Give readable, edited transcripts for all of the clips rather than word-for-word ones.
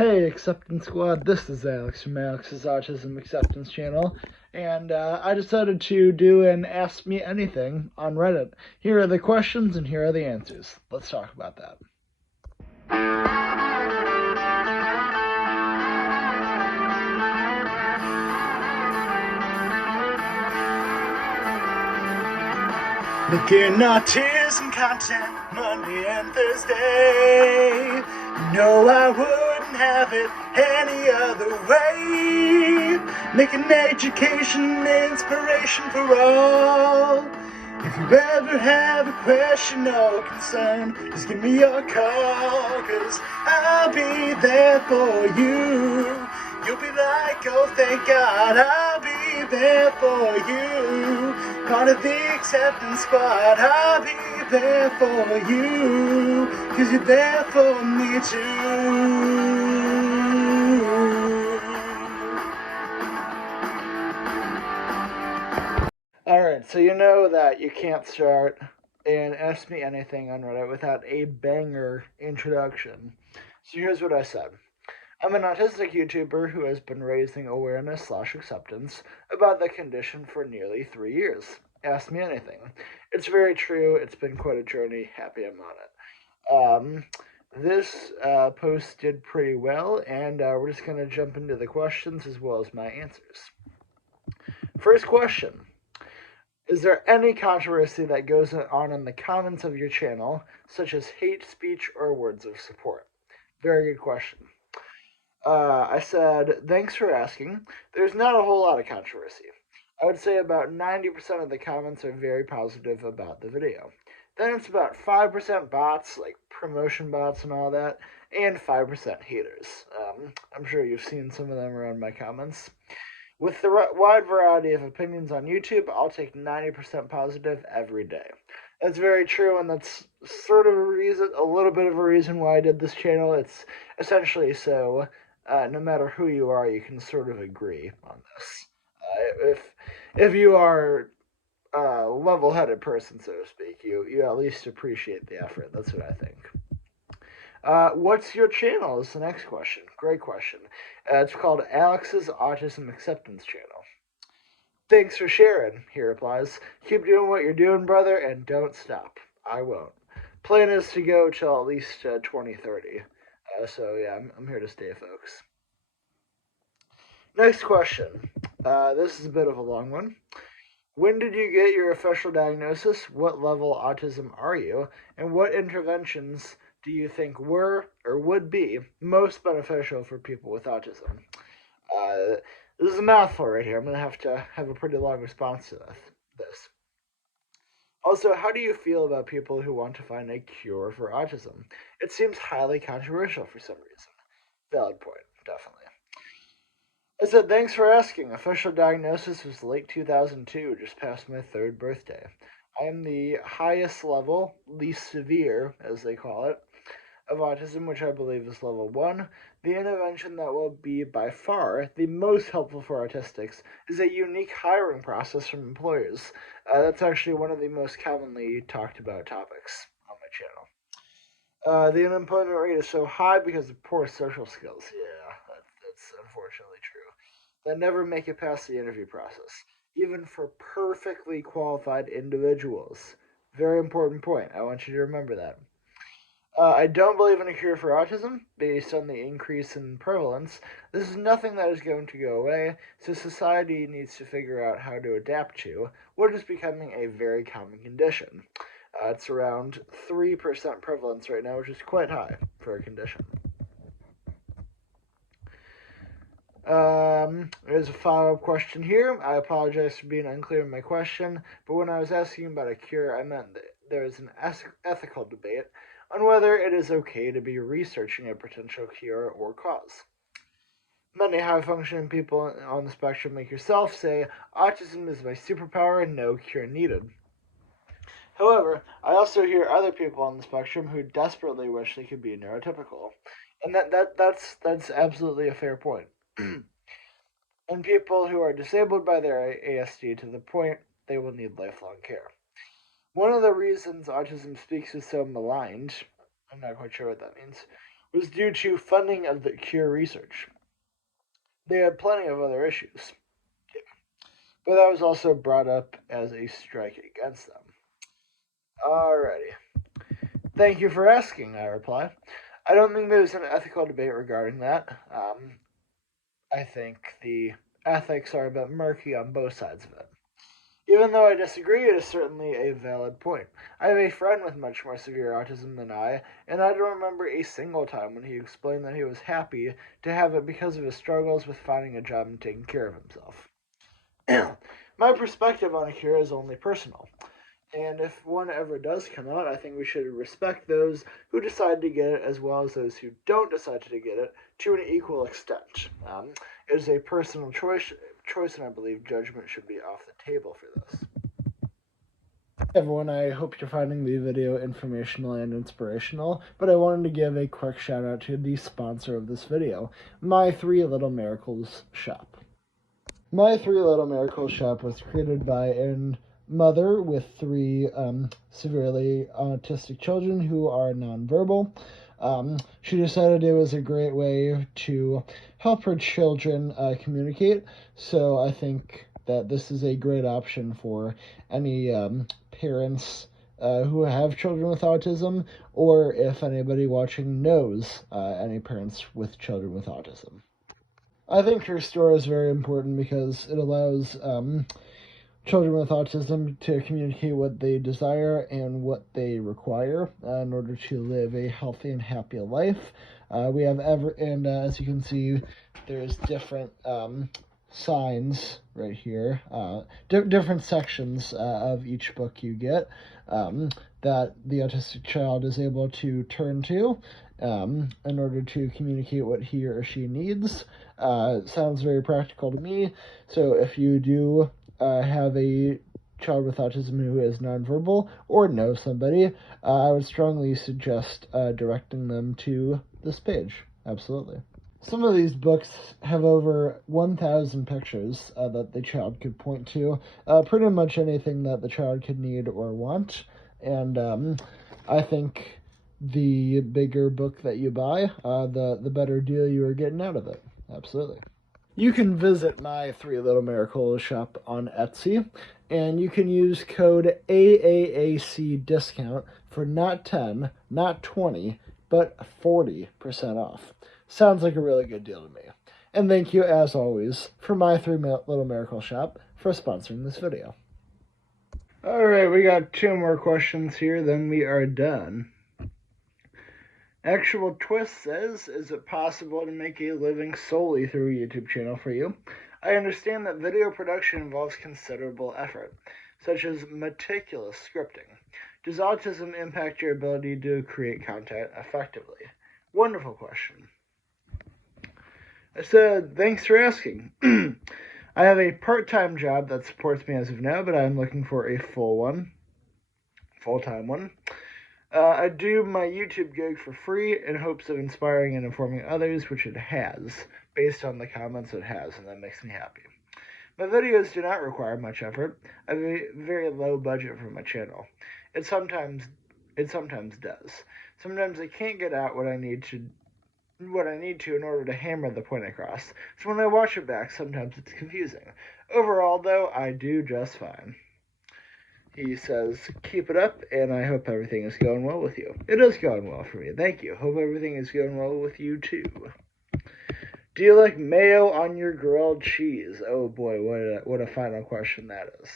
Hey, Acceptance Squad, this is Alex from Alex's Autism Acceptance channel, and I decided to do an Ask Me Anything on Reddit. Here are the questions and here are the answers. Let's talk about that. Making autism content Monday and Thursday. No, I wouldn't have it any other way. Making education and inspiration for all. If you ever have a question or concern, just give me a call, 'cause I'll be there for you. You'll be like, oh thank God, I'll be there for you. Part of the Acceptance Squad, I'll be there for you, 'cause you're there for me too. Alright, so you know that you can't start and Ask Me Anything on Reddit without a banger introduction. So here's what I said. I'm an autistic YouTuber who has been raising awareness/acceptance about the condition for nearly 3 years. Ask me anything. It's very true. It's been quite a journey. Happy I'm on it. This post did pretty well, and we're just going to jump into the questions as well as my answers. First question. Is there any controversy that goes on in the comments of your channel, such as hate speech or words of support? Very good question. I said, thanks for asking. There's not a whole lot of controversy. I would say about 90% of the comments are very positive about the video. Then it's about 5% bots, like promotion bots and all that, and 5% haters. I'm sure you've seen some of them around my comments. With the wide variety of opinions on YouTube, I'll take 90% positive every day. That's very true, and that's sort of a little bit of a reason why I did this channel. It's essentially so no matter who you are, you can sort of agree on this. If you are a level-headed person, so to speak, you at least appreciate the effort. That's what I think. What's your channel is the next question. Great question. It's called Alex's Autism Acceptance Channel. Thanks for sharing, he replies. Keep doing what you're doing, brother, and don't stop. I won't. Plan is to go till at least 2030. So yeah, I'm here to stay, folks. Next question. This is a bit of a long one. When did you get your official diagnosis? What level autism are you? And what interventions do you think were or would be most beneficial for people with autism? This is a mouthful right here. I'm going to have a pretty long response to this. Also, how do you feel about people who want to find a cure for autism? It seems highly controversial for some reason. Valid point, definitely. I said, thanks for asking. Official diagnosis was late 2002, just past my 3rd birthday. I am the highest level, least severe, as they call it, of autism, which I believe is level 1. The intervention that will be by far the most helpful for autistics is a unique hiring process from employers. That's actually one of the most commonly talked about topics on my channel. The unemployment rate is so high because of poor social skills. Yeah, that's unfortunately true. That never make it past the interview process, even for perfectly qualified individuals. Very important point. I want you to remember that. I don't believe in a cure for autism based on the increase in prevalence. This is nothing that is going to go away, so society needs to figure out how to adapt to what is becoming a very common condition. It's around 3% prevalence right now, which is quite high for a condition. There's a follow-up question here. I apologize for being unclear in my question, but when I was asking about a cure, I meant that there is an ethical debate on whether it is okay to be researching a potential cure or cause. Many high-functioning people on the spectrum, like yourself, say autism is my superpower and no cure needed. However, I also hear other people on the spectrum who desperately wish they could be neurotypical, and that's absolutely a fair point. And people who are disabled by their ASD to the point they will need lifelong care. One of the reasons autism speaks is so maligned, I'm not quite sure what that means. was due to funding of the cure research. They had plenty of other issues, but that was also brought up as a strike against them. Alrighty. Thank you for asking, I reply. I don't think there's an ethical debate regarding that. I think the ethics are a bit murky on both sides of it. Even though I disagree, it is certainly a valid point. I have a friend with much more severe autism than I, and I don't remember a single time when he explained that he was happy to have it because of his struggles with finding a job and taking care of himself. My perspective on a cure is only personal. And if one ever does come out, I think we should respect those who decide to get it as well as those who don't decide to get it to an equal extent. It is a personal choice, and I believe judgment should be off the table for this. Everyone, I hope you're finding the video informational and inspirational, but I wanted to give a quick shout out to the sponsor of this video, My Three Little Miracles Shop. My Three Little Miracles Shop was created by an mother with three severely autistic children who are nonverbal. She decided it was a great way to help her children communicate, so I think that this is a great option for any parents who have children with autism, or if anybody watching knows any parents with children with autism. I think her store is very important because it allows children with autism to communicate what they desire and what they require in order to live a healthy and happy life. We have as you can see, there's different signs right here, different sections of each book you get that the autistic child is able to turn to in order to communicate what he or she needs. Sounds very practical to me, so if you do have a child with autism who is nonverbal or know somebody, I would strongly suggest directing them to this page. Absolutely. Some of these books have over 1,000 pictures that the child could point to, pretty much anything that the child could need or want, and I think the bigger book that you buy, the better deal you are getting out of it. Absolutely. You can visit My Three Little Miracles shop on Etsy, and you can use code AAAC discount for not 10, not 20, but 40% off. Sounds like a really good deal to me. And thank you, as always, for My Three Little Miracles shop for sponsoring this video. Alright, we got two more questions here, then we are done. Actual Twist says, is it possible to make a living solely through a YouTube channel for you? I understand that video production involves considerable effort, such as meticulous scripting. Does autism impact your ability to create content effectively? Wonderful question. I said, thanks for asking. I have a part-time job that supports me as of now, but I'm looking for a full-time one. I do my YouTube gig for free in hopes of inspiring and informing others, which it has, based on the comments it has, and that makes me happy. My videos do not require much effort. I have a very low budget for my channel. It sometimes does. Sometimes I can't get out what I need to in order to hammer the point across. So when I watch it back, sometimes it's confusing. Overall, though, I do just fine. He says, keep it up, and I hope everything is going well with you. It is going well for me. Thank you. Hope everything is going well with you, too. Do you like mayo on your grilled cheese? Oh, boy, what a final question that is.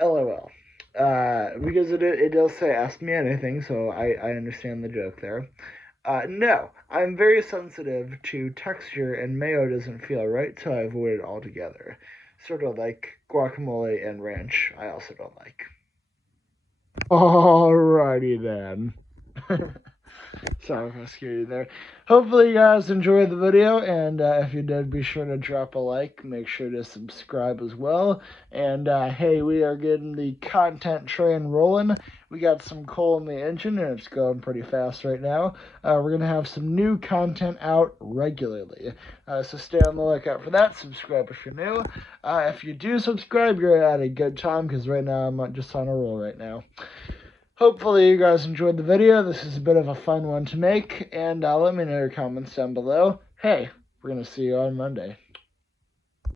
LOL. Because it does say, ask me anything, so I understand the joke there. No, I'm very sensitive to texture, and mayo doesn't feel right, so I avoid it altogether. Sort of like guacamole and ranch, I also don't like. Alrighty then. Sorry if I scared you there. Hopefully you guys enjoyed the video, and if you did, be sure to drop a like. Make sure to subscribe as well. And hey, we are getting the content train rolling. We got some coal in the engine, and it's going pretty fast right now. We're going to have some new content out regularly. So stay on the lookout for that. Subscribe if you're new. If you do subscribe, you're at a good time, because right now I'm just on a roll right now. Hopefully you guys enjoyed the video. This is a bit of a fun one to make, and let me know your comments down below. Hey, we're going to see you on Monday.